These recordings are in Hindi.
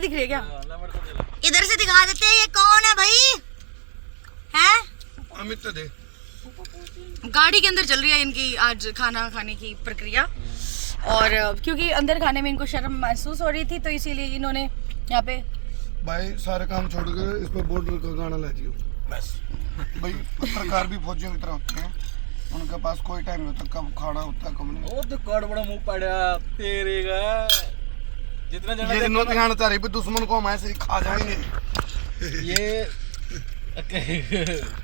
दिख रही है क्या? इधर से दिखा देते हैं, ये कौन है भाई? हैं? अमित दे। गाड़ी के अंदर चल रही है इनकी आज खाना खाने की प्रक्रिया, और क्योंकि अंदर खाने में इनको शर्म महसूस हो रही थी तो इसीलिए इन्होंने यहाँ पे भाई सारे काम छोड़ कर इस पर बॉर्डर का गाना ला दियो बस। भाई पत्रकार भी फौजियों की तरह होते हैं, उनके पास कोई टाइम नहीं होता, कब खाना होता है कब नहीं। वो तो कड़ बड़ा मुंह पड़ा तेरे का, जितना जना ये नो दिखाना चाह रही है दुश्मन को हम ऐसे ही खा जाएंगे।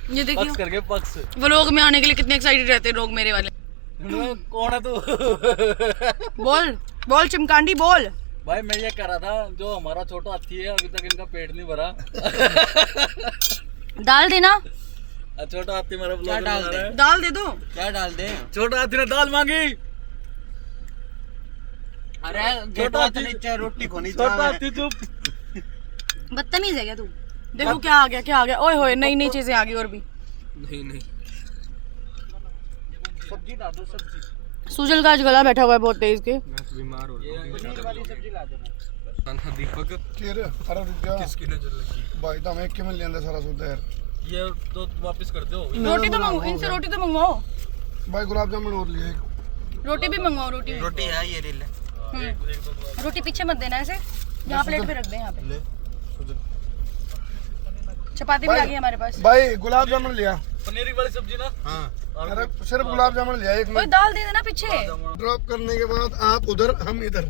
ये देखियो पक्स करके पक्स। व्लॉग में आने के लिए कितने एक्साइटेड रहते हैं लोग मेरे वाले। कौन है तू? बोल बोल चिमकांडी बोल। भाई मैं ये कह रहा था, जो हमारा छोटा हाथी है अभी तक इनका पेट नहीं भरा। दाल देना। छोटा हाथी मेरा ब्लॉग डाल दे, दाल दे दो। क्या डाल दे? छोटा हाथी ने दाल मांगी। अरे छोटा हाथी रोटी को नहीं, छोटा हाथी चुप। बदतमीज है क्या तू? देखो क्या आ गया, क्या आ गया। ओए होए नई नई चीजें आ गई और भी। नहीं सब्जी डाल दो, सब्जी। सुजल का आज गला बैठा हुआ है बहुत तेज के। बीमार हो सब्जी ला देना। दीपक अरे रुक जा, किसकी नजर लगी? भाई तो हम एक के मिल लेंगे सारा सूदा यार। ये तो वापस कर दो। रोटी तो मंगवाओ इनसे, रोटी तो मंगवाओ। भाई गुलाब जामुन और लिए एक। रोटी भी मंगवाओ। रोटी है ये ले। रोटी पीछे मत देना ऐसे, यहाँ प्लेट पे रख दे। यहाँ पे चपाती भी आ गई हमारे पास। भाई गुलाब जामुन लिया, पनीर वाली सब्जी ना। हाँ अरे सिर्फ गुलाब जामुन लिया एक ओए में। दाल दे देना पीछे। ड्रॉप करने के बाद आप उधर हम इधर।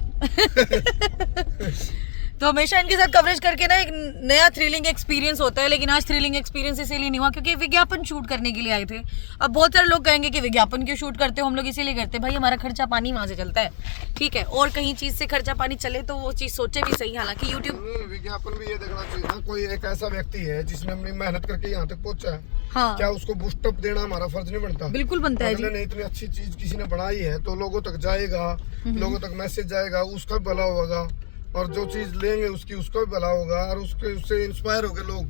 तो हमेशा इनके साथ कवरेज करके ना एक नया थ्रिलिंग एक्सपीरियंस होता है, लेकिन आज थ्रिलिंग एक्सपीरियंस इसीलिए नहीं हुआ क्योंकि विज्ञापन शूट करने के लिए आए थे। अब बहुत सारे लोग कहेंगे कि विज्ञापन क्यों शूट करते हो? हम लोग इसीलिए करते हैं भाई, हमारा खर्चा पानी वहां से चलता है, ठीक है। और कहीं चीज से खर्चा पानी चले तो वो चीज सोचे भी सही। हालांकि यूट्यूब विज्ञापन भी ये देखना चाहिए ना, कोई एक ऐसा व्यक्ति है जिसने अपनी मेहनत करके यहाँ तक पहुंचा है, हाँ क्या उसको बूस्टअप देना हमारा फर्ज नहीं बनता? बिल्कुल बनता है जी। अगले ने इतनी अच्छी चीज किसी ने बनाई है तो लोगों तक जाएगा, लोगों तक मैसेज जाएगा, उसका भी भला होगा, और जो चीज लेंगे उसका भी भला होगा, और उससे इंस्पायर होकर लोग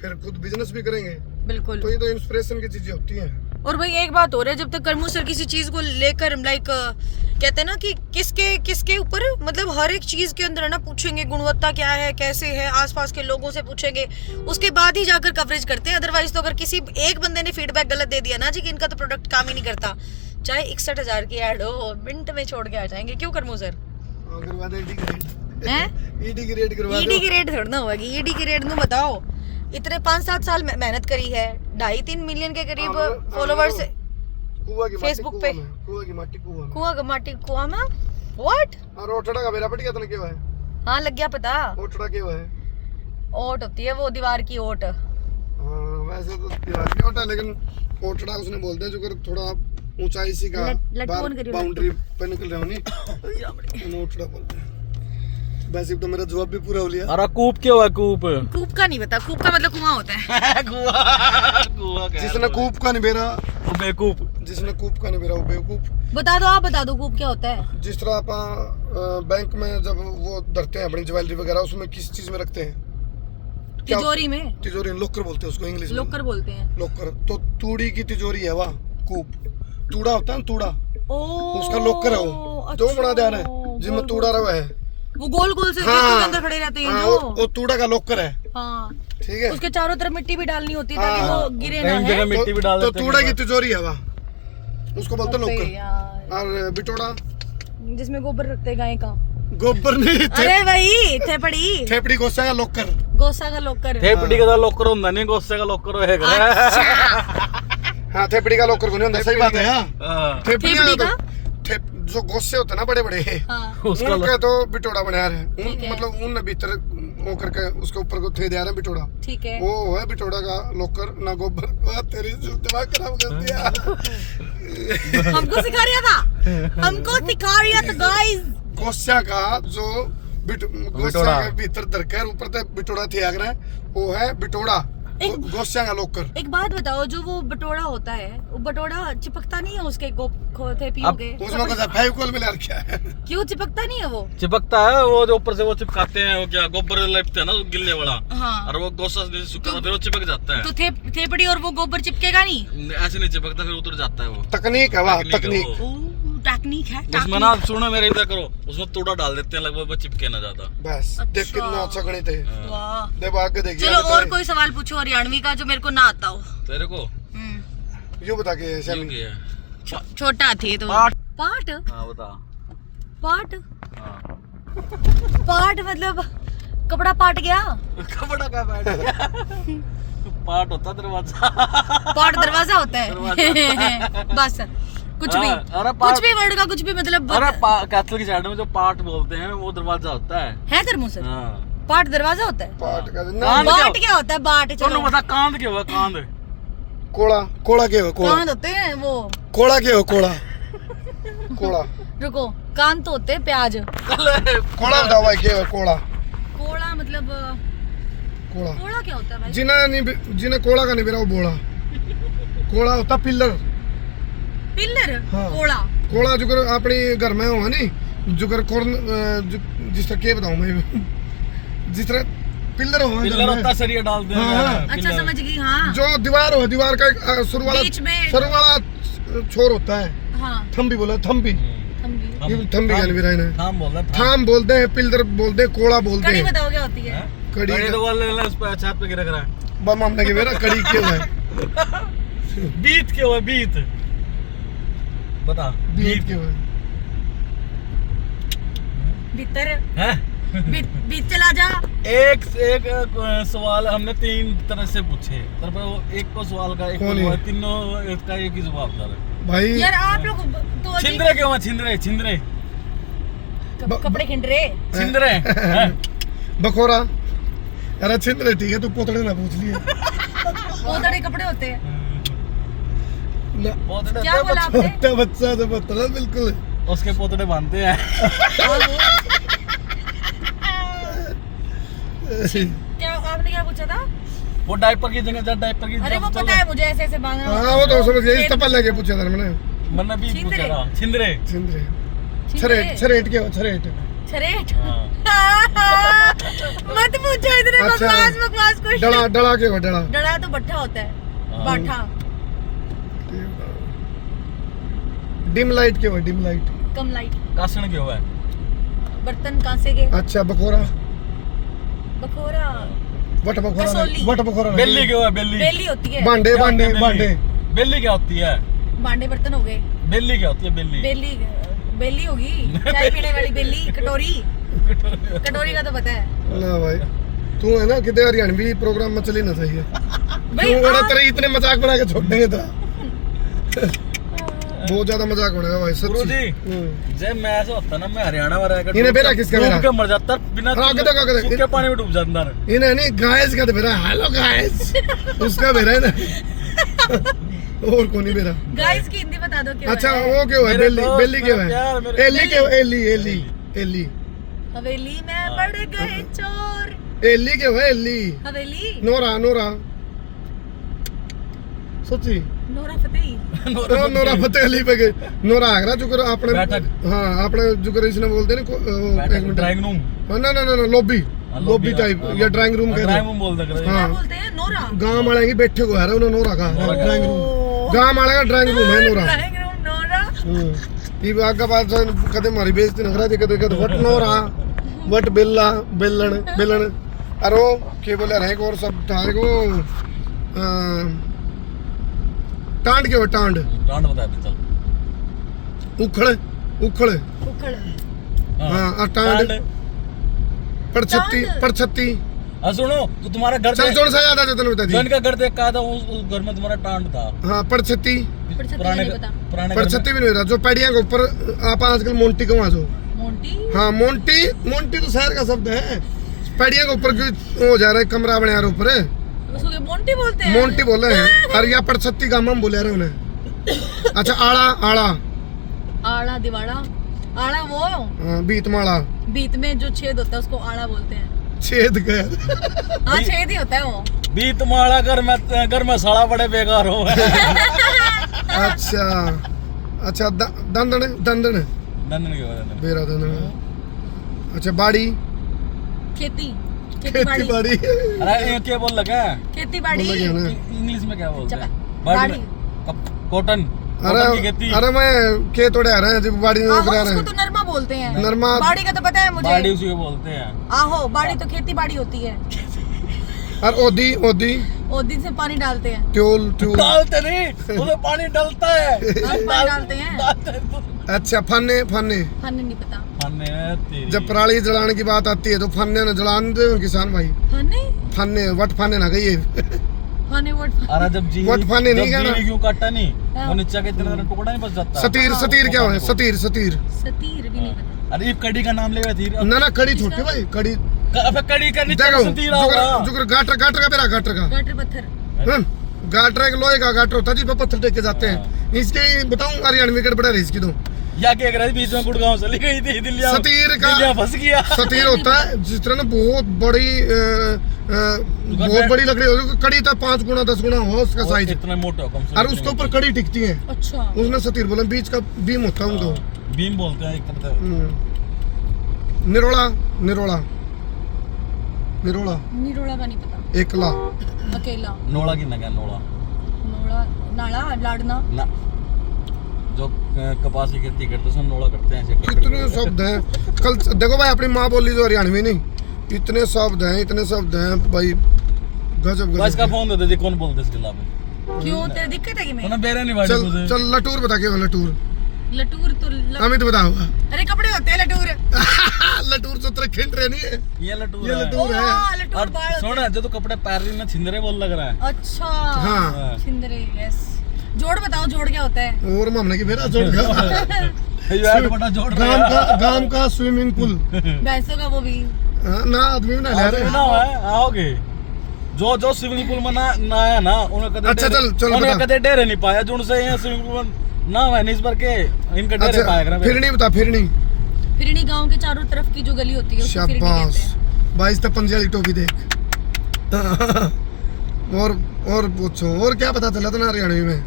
फिर खुद बिजनेस भी करेंगे। बिल्कुल। तो ये तो इंस्पिरेशन की चीजें होती हैं। और भाई एक बात हो रहा है, जब तक करमू सर किसी चीज को लेकर लाइक कहते हैं ना कि किसके ऊपर मतलब हर एक चीज के अंदर है ना पूछेंगे गुणवत्ता क्या है, कैसे है, आसपास के लोगों से पूछेंगे, उसके बाद ही जाकर कवरेज करते हैं। अदरवाइज तो अगर किसी एक बंदे ने फीडबैक गलत दे दिया ना जी कि इनका तो प्रोडक्ट काम ही नहीं करता, चाहे 61,000 की ऐड हो, मिनट में छोड़ के आ जाएंगे। क्यों करमू सर? ईडी की रेट करवा दो। ईडी की रेट थोड़ी ना होगी। ईडी की रेट नु बताओ, इतने 5-7 साल मेहनत करी है, 2.5-3 मिलियन के करीब फॉलोवर्स फेसबुक पे। कुआ की माटी कुआ में व्हाट? और ओटड़ा का मेरा पट गया तने केवा है? हाँ लग गया पता। ओटड़ा केवा है? ओट होती है वो दीवार की ओट। हां वैसे तो दीवार की ओट है, लेकिन ओटड़ा उसने बोलते हैं जो कर थोड़ा ऊंचाई सी का बाउंड्री पे निकल रहा हो नहीं, ओटड़ा बोलते हैं। वैसे तो मेरा जवाब भी पूरा हो लिया। अरे कूप क्या हुआ? कूप का नहीं पता, कूप का मतलब कुआं होता है। कुआं जिसने कूप का नहीं बेरा वो बेवकूफ। जिसने कूप का नहीं बेरा वो बेवकूफ। बता दो, आप बता दो कूप क्या होता है। जिस तरह आप बैंक में जब वो धरते हैं अपनी ज्वेलरी वगैरह, उसमें किस चीज में रखते हैं? तिजोरी में। तिजोरी, लॉकर बोलते हैं उसको इंग्लिश में। लॉकर बोलते हैं। लॉकर तो तूड़ी की तिजोरी है वह कूप। तूड़ा होता है ना, तूड़ा, उसका लॉकर है वो। जो बना दे रहा है जिसमें तूड़ा रहा है, वो गोल गोल से हाँ, के अंदर खड़े रहते हैं हाँ, वो तूड़ा का लॉकर है। हाँ ठीक है, उसके चारों तरफ मिट्टी भी डालनी होती है ताकि वो गिरे ना है। मिट्टी भी डाल तो देते हैं। तूड़ा की तिजोरी है वह, उसको बोलते हैं लॉकर। यार और बिटोड़ा जिसमें गोबर रखते हैं गाय का। गोबर नहीं, अरे भाई थेपड़ी। थेपड़ी गोसा का लॉकर। गोसा का लॉकर। थेपड़ी का लॉकर होता नहीं, गोसे का लॉकर होएगा। हाँ थेपड़ी का लॉकर नहीं होता, सही बात है। हाँ थेपड़ी का जो गोसे होते हैं ना बड़े बड़े, हाँ। उनका तो बिटोड़ा बना रहे ठीक है। मतलब उन भीतर वो करके उसके ऊपर को थे दे रहे बिटोड़ा। ठीक है, वो है बिटोड़ा का लॉकर ना गोबर। तेरी दिमाग खराब कर दिया। हमको सिखा रहा था, हमको सिखा रहा था गाइस। गोस्या का जो गोस्या के भीतर दरकर ऊपर तक बिटोड़ा थे आगरा, वो है बिटोड़ा। गोस्या का लॉकर। एक बात बताओ, जो वो बटोड़ा होता है, वो बटोड़ा चिपकता नहीं है उसके खोते पियोगे? उसमें कुछ फेविकोल मिला रखा है। क्यों चिपकता नहीं है वो? चिपकता है वो, जो ऊपर से वो चिपकाते हैं, वो क्या गोबर लेपते हैं ना गिल्ले वाला। हाँ। और वो गोसा से सूखा फिर वो चिपक जाता है। तो थेपड़ी और वो गोबर चिपकेगा नहीं? ऐसे नहीं चिपकता, फिर उतर जाता है वो। तकनीक है वाह, तकनीक। टेक्निक है। उसमें ना सुनो मेरे इधर करो, उसमें तोड़ा डाल देते हैं लगभग वो चिपके ना ज्यादा। बस देख कितना अच्छा गणित है। वाह। देख आगे देखिए। चलो और कोई सवाल पूछो हरियाणवी का जो मेरे को ना आता हो। तेरे को यूं बता के क्यों शामी किया? छोटा थे तो पाट। पाट हाँ बता। पाट हाँ। पाट मतलब कपड़ा पाट गया। कपड़ा का बैठ गया। पाट होता दरवाजा। पाट दरवाजा होता है। बस कुछ भी अरे कुछ भी वर्ड का कुछ भी मतलब। अरे कैथल की साइड में जो पाट बोलते हैं वो दरवाजा होता है करमूसर। हाँ। पाट दरवाजा होता है। पाट का कांद बाट क्या होता है? बाट चलो चलो बता कांद क्या हुआ? कांद कोड़ा कोड़ा के हो कोड़ा कांद होते हैं वो। कोड़ा के हो कोड़ा कोड़ा रुको कांद तो होते हैं प्याज। कोड़ा बताओ भाई के हो कोड़ा कोड़ा मतलब कोड़ा कोड़ा क्या होता है भाई? जिन्हें कोड़ा का नहीं बेरा वो बोला कोड़ा होता पिल्लर पिल्लर। हाँ। कोड़ा कोड़ा जो कर अपनी घर में हुआ नहीं जो कर कॉर्न जिस तरह के बताऊं मैं जिस तरह पिल्लर हुआ पिल्लर होता सरिया डालते हैं। हाँ, हाँ। अच्छा समझ गई। हाँ जो दीवार हो दीवार का एक सुर बीच में। वाला छोर होता है। हाँ थंबी बोला थंबी हम भी। ये थंबी जान भी रहे थाम बोल रहा थाम बोलते हैं पिल्लर बोलते हैं कोड़ा बोलते कड़ी हैं बताओ क्या होती है? कड़ी कड़ी तो बोल ले उस पे छत पे गिरा करा बम हमने के मेरा कड़ी क्यों है बीत के हुआ बीत बता बीट क्यों है भीतर हैं? बीच चला जा। एक सवाल हमने 3 तरह से पूछे तर पर वो एक को सवाल का एक कौन है? को तीनों का एक ही जवाब था। भाई यार आप लोग तो अजीब- छिंदरे क्यों है? छिंदरे छिंदरे कपड़े खिंडरे। छिंदरे हैं? बखोरा अरे छिंदरे ठीक है तू पोतड़े ना पूछ लिए पोतड़े कपड़े होते हैं। ना पोतड़े क्या बोला आपने? छोटा बच्चा तो पोतड़ा बिल्कुल उसके पोतड़े बांधते हैं। हाँ, क्या आपने क्या पूछा था? वो डायपर की जगह डायपर की अरे वो पता है मुझे ऐसे ऐसे बांधना। हाँ वो तो समझ गया इससे पहले के पूछा था मैंने मैंने भी छिंदरे। पूछा था छिंदरे। छिंदरे छिंदरे। छरेट क्या हो छरेट छरेट। हाँ। मत पूछो इतने अच्छा। बकवास बकवास कुछ। डला डला के हो डला डड़ा तो भट्ठा होता है। हाँ। बाठा। डिम लाइट के हो डिम लाइट कम लाइट। कासन क्यों है? बर्तन कांसे के। अच्छा बखोरा बखोरा। वट बखोरा कसौली। नहीं, वट बखोरा नहीं। बेली क्यों है? बेली बेली होती है। भांडे क्या भांडे होती है भांडे बेली? बेली क्या होती है? भांडे बर्तन हो गए। बेली क्या होती है? बेली बेली बेली होगी चाय पीने वाली बेली। कटोरी कटोरी का तो पता है ना भाई तू है ना कितने हरियाणवी प्रोग्राम में चली ना चाहिए भाई। तू बड़ा आप- तेरे इतने मजाक बना के छोड़ देंगे तेरा बहुत ज्यादा मजाक बनेगा भाई गुरु सच्ची जी जब मैं ऐसा होता ना मैं हरियाणा में रहकर इन्हें बेरा किसका बेरा? डूब के मर जाता बिना हाँ, किधर का किधर? सूखे पानी में डूब जाता ना। इन्हें नहीं गाइस का तो बेरा हेलो गाइस उसका बेरा है ना और कौन ही बेरा गाइस की हिंदी बता दो क्या अच्छा है? वो क्यों है मेरे बेली दोस्त, बेली क्यों मेरे है प्यार, मेरे- एली क्यों एली एली एली हवेली में बढ़ गए चोर। एली क्यों है एली हवेली। नोरा नोरा सच्ची Nora Fatehi. Nora Fateh Ali पे गए नोरा आगरा जो कर अपने बैठक। हाँ अपने जो कर इसने बोलते हैं ना एक मिनट ड्राइंग रूम हाँ, ना ना ना ना लॉबी हाँ, लॉबी टाइप या ड्राइंग रूम कहते ड्राइंग हैं रूम बोलते कर क्या हाँ। बोलते हैं? नोरा। गांव वाले की बैठे को है रे उन्होंने नोरा कहा नोरा ड्राइंग रूम ओ। गांव वाले का ड्राइंग रूम है नोरा ड्राइंग रूम नोरा। ये आगे बात कदे मारी बेइज्जती न करा दे कदे कदे वट नोरा वट बिल्ला बिल्लन बिल्लन अरे वो के बोले रहे को और सब था को टांड के वो टांड डांड बता दे चल। उखड़ उखड़ उखड़। हाँ और टांड परछत्ती टांड। परछत्ती सुनो तो तुम्हारा घर चल जोन सा याद आ जाता बता दी जन का घर देख कहा था उस घर में तुम्हारा टांड था। हाँ परछत्ती परछत्ती पुराने नहीं पता। पुराने घर परछत्ती भी नहीं रहा जो पैड़ियां के ऊपर आप आजकल मोंटी को आ जाओ मोंटी। हाँ मोंटी मोंटी तो शहर का शब्द है पैड़ियां के ऊपर क्यों हो जा रहा है कमरा बना रहा ऊपर उसको क्या मोंटी बोलते हैं? मोंटी बोले हैं और या परछत्ती का हम बोले रहे उन्हें अच्छा आड़ा आड़ा आड़ा दिवाड़ा। आड़ा वो हाँ, बीत माड़ा बीत में जो छेद होता है उसको आड़ा बोलते हैं। छेद कर हाँ छेद ही होता है वो। भी तुम्हारा घर में साला बड़े बेकार हो। अच्छा अच्छा दंदन दंदन नंदन के बारे में बेरा दंदन अच्छा बाड़ी खेती खेती खेती बाड़ी। बाड़ी अरे ये क्या बोल लगा खेती बाड़ी। बोला क्या ना इंग्लिश में क्या बोलते हैं? बाड़ी। कॉटन अरे कॉटन की खेती। अरे मैं खेत उड़े आ रहे हैं जब बाड़ी में आहो, उग रहे उसको हैं तो नरमा बोलते हैं। नरमा बाड़ी का तो पता है बाड़ी मुझे। उसी को बोलते हैं। आहो, बाड़ी तो खेती बाड़ी होती है। और ओदी ओदी और दिन से पानी डालते हैं। ट्यूल ट्यूल डालते नहीं, उसमें पानी डलता है। आप पानी डालते हैं। डालते हैं तो। अच्छा फन्ने फन्ने फन नहीं पता। खाने तेरी। जब पराली जलाने की बात आती है तो फन्ने न जलाने दे किसान भाई फने फन्ने वट फन्ने ना कहिए फने वोट अरे जब जी वट फाने नहीं कहना। क्यों काटा नहीं, हाँ। वो नीचे के इतना टुकड़ा नहीं बच जाता। सतीर सतीर क्या है सतीर सतीर सतीर भी नहीं पता। अरे ये कड़ी का नाम लेगा थी। ना ना कड़ी छोटी भाई कड़ी अबे कड़ी का नीचे देखो सतीरा होगा। जुगर गाटर गाटर का मेरा गाटर का गाटर पत्थर। हाँ, गाटर एक लोहे का गाटर होता है जिस पर पत्थर टेक के जाते हैं इसके बताऊं हरियाणवी गड़बड़ा रही इसकी तो या क्या कर बीच में गुड़गांव चली गई थी दिल्ली। सतीर का दिल्ली फंस गया। सतीर होता है जिस तरह ना बहुत बड़ी लकड़ी होती है कड़ी तक 5 गुना 10 गुना हो उसका साइज इतना मोटा कम से और उसके ऊपर कड़ी टिकती है अच्छा। उसने सतीर बोला बीच का बीम होता है उनका बीम बोलते हैं एक तरह से। निरोड़ा निरोड़ा निरोड़ा निरोड़ा का नहीं पता। एकला अकेला। नोड़ा की ना क्या नोड़ा नोड़ा नाला लाड़ना। ना जो कपास की खेती करते हैं नोड़ा करते हैं ऐसे कितने शब्द हैं कल देखो भाई अपनी माँ बोली जो हरियाणवी नहीं इतने शब्द हैं भाई गजब बस का गजब फोन देते थे कौन बोलते इसके अलावा। क्यों तेरी दिक्कत है कि मैं? ना बेरे नहीं बाड़ी चल मुझे। चल लटूर बता के लटूर लटूर तो अमित बताओ अरे कपड़े होते हैं लटूर। लटूर तो तेरे खिंड रहे नहीं है ये लटूर ये है। लटूर है हाँ, लटूर और बाल होते सुन जो तो कपड़े पैर रही ना छिंदरे बोल लग रहा है। हैं। अच्छा। हाँ। छिंदरे यस। जोड़ बताओ जोड़ क्या होता है? और मामले की फेरा जोड़ का ये ऐड बड़ा जोड़ रहा है। गांव का स्विमिंग पूल भैंसों का वो भी। ना आदमी भी ना ले रहे ना है आओगे जो जो स्विमिंग पूल में ना आया ना उन्हें कदे अच्छा, चल उन्हें बता। कदे डेरे नहीं पाया जो उनसे यहाँ स्विमिंग पूल में ना है नहीं इस बार के इनका डेरे पाया अच्छा करा फिरनी बता फिरनी फिरनी गांव के चारों तरफ की जो गली होती है उसको फिरनी शाबाश कहते हैं। बाईस तक पंजे वाली टोपी देख और पूछो और क्या पता चला था ना हरियाणवी में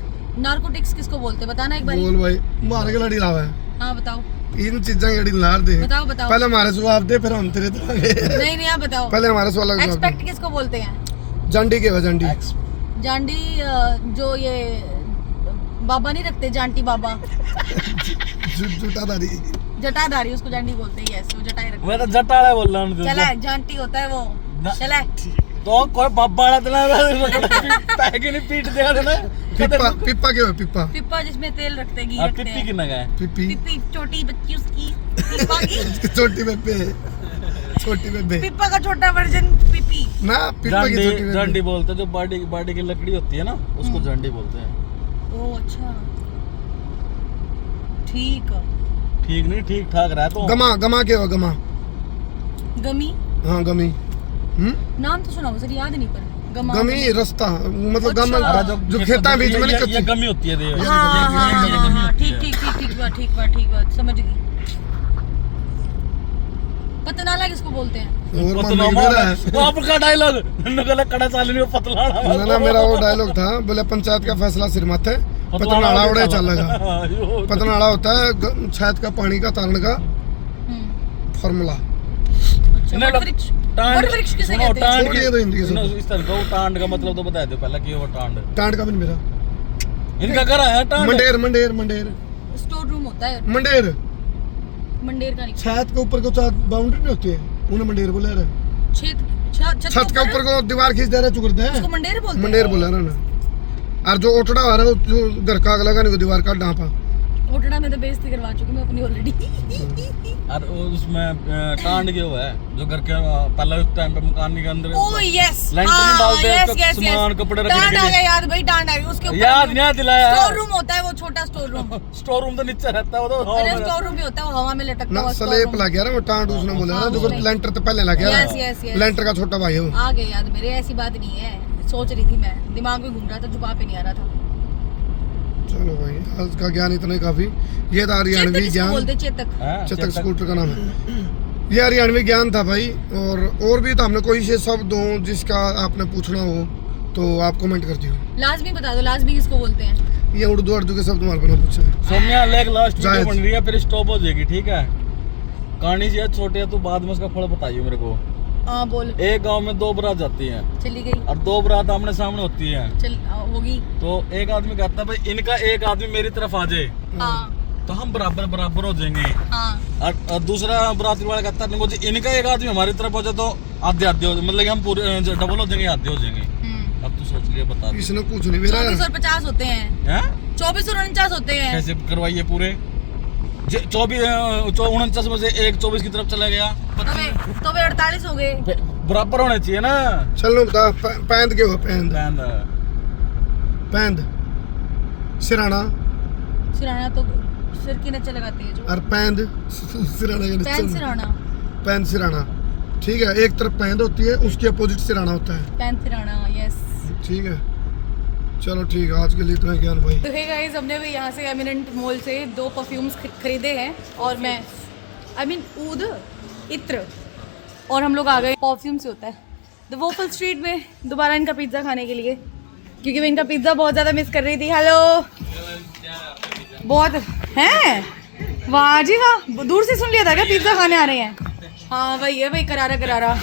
नार्कोटिक्स किसको बोलते हैं बताना एक बार। बोल भाई मार के लड़ी लावा है हाँ बताओ इन चीजा की लड़ी लार दे बताओ बताओ। पहले हमारे जवाब दे फिर हम तेरे देंगे नहीं नहीं आप बताओ। पहले हमारे सवाल का जवाब एक्सपेक्ट किसको बोलते हैं? दे जांडी के जांडी जांडी जो ये बाबा नहीं रखते जांटी बाबा जुटादारी जटाधारी उसको जांडी बोलते हैं। यस वो जटाई रखते मैं तो जटाड़ा बोल रहा हूँ चला है जांटी होता है वो ना- चला है। तो कोई बब्बाड़ा देना पैके नहीं पीट देगा देना पिप्पा पिप्पा क्या है पिप्पा पिप्पा जिसमें तेल रखते हैं घी और रखते पिप्पी हैं। की ना गए पिप्पी पिप्पी छोटी बच्ची उसकी पिप्पा की छोटी बेबे छोटी बेबे पिप्पा का छोटा वर्जन पिप्पी। ना पिप्पा की छोटी झंडी बेबे बोलते हैं जो बाड़ी की लकड़ी होती है ना उसको झंडी बोलते हैं। ओ अच्छा ठीक। ठीक नहीं ठीक ठाक रहा तो गमा गमा के हो गमा गमी हाँ गमी नाम तो सुना हो सर याद नहीं पर गमा गमी रास्ता मतलब अच्छा। गम अरे जो खेता बीच में नहीं ये कच्ची गमी होती है देव। हाँ हाँ हाँ ये हाँ गमी हाँ होती ठीक है। ठीक ठीक ठीक बात समझ गई। पतनाला किसको बोलते हैं? और पतला मम्मी मेरा है वो आपका डायलॉग नगला कड़ा चालनी में पतला ना ना मेरा वो डायलॉग था बोले पंचायत का फैसला सिर माथे पतनाड़ा उड़े चलेगा पतनाड़ा होता है छत का पानी का तारण का फॉर्मूला अच्छा वट वृक्ष किसे कहते हैं? छोड़ दिया तो हिंदी के सब। इस तरह का वो टांड का मतलब तो बता दो पहले कि वो टांड टांड का भी नहीं मेरा इनका घर है टांड मंडेर मंडेर मंडेर स्टोर रूम होता है मंडेर मंडेर का नहीं छत के ऊपर को बाउंड्री नहीं होती है उन्हें मंडेर बोले रहे छत के ऊपर को दीवार खींच दे रहे चुकरते हैं उसको मंडेर बोलते हैं। मंडेर बोला ना और जो ओटड़ा आ रहा है जो घर का अगला का नहीं दीवार का डांपा ओटड़ा में तो बेइज्जती करवा चुकी मैं अपनी ऑलरेडी। और उसमें टांड के वो है जो घर के पहले उस टाइम पे मकान के अंदर ओह यस लेंटर नहीं डालते हैं, यस उसका यस सामान, कपड़े रखने डांड के आ लिए। गया याद भाई डांड आ गई उसके ऊपर याद नहीं दिलाया स्टोर रूम होता है वो छोटा स्टोर रूम। स्टोर रूम तो नीचे रहता है वो तो अरे स्टोर रूम भी होता है वो हवा में लटकता ना हुआ स्लेप लग गया ना वो टांड उसने बोला ना जो लेंटर तो पहले लग गया यस यस यस लेंटर का छोटा भाई है वो आ गए याद मेरे ऐसी बात नहीं है सोच रही थी मैं दिमाग में घूम रहा था जुबान पे नहीं आ रहा था। चलो भाई आज का ज्ञान इतना ही काफी ये था चेतक हरियाणवी किसको ज्ञान बोलते हैं? चेतक हाँ, चेतक स्कूटर का नाम है ये हरियाणवी ज्ञान था भाई और भी तो हमने कोई से शब्द हो जिसका आपने पूछना हो तो आप कमेंट कर दियो लाजमी बता दो लाजमी किसको बोलते हैं? ये उर्दू के शब्द हमारे को ना पूछा है सोम्या लेग लास्ट वीडियो जायज। बन रही है फिर स्टॉप हो जाएगी ठीक है। कहानी से छोटे है तो बाद में उसका फल बताइए मेरे को हाँ बोल। एक गांव में 2 बारात जाती हैं, चली गई और 2 बारात आमने सामने होती हैं। चल होगी। तो एक आदमी कहता है भाई इनका एक आदमी मेरी तरफ आ जाए हाँ तो हम बराबर बराबर हो जाएंगे। हाँ और दूसरा बराती वाला कहता है जी इनका एक आदमी हमारी तरफ हो जाए तो आधे आधे हो, मतलब कि हम पूरे डबल हो जाएंगे, आधे हो जाएंगे। अब तू सोच लिया, बता इसने कुछ नहीं मेरा 24 और 50 होते हैं, हैं 24 और 49 होते हैं। कैसे करवाइए पूरे 49 में से एक 24 की तरफ चला गया, तो वे 48 हो गए। बराबर होने चाहिए ना। चलो बता पैंद के हो पैंद बैंड पैंद सिराना सिराना तो सिर की नीचे लगाते हैं जो। और पैंद सिराना के पैन नीचे सिराना। पैंद सिराना ठीक है, एक तरफ पैंद होती है उसके अपोजिट सिराना होता है। पैन सिराना यस। ठीक है चलो ठीक है, आज के लिए इतना ज्ञान भाई। तो हे गाइस, हमने भी यहाँ से एमिनेंट मॉल से 2 परफ्यूम्स खरीदे हैं और मैं ऊद इत्र, और हम लोग आ गए परफ्यूम से होता है द वोफल स्ट्रीट में दोबारा इनका पिज्ज़ा खाने के लिए, क्योंकि मैं इनका पिज्ज़ा बहुत ज़्यादा मिस कर रही थी। हेलो बहुत हैं, वाह जी वाह, दूर से सुन लिया था क्या पिज्ज़ा खाने आ रहे हैं। हाँ वही है भाई, करारा करारा।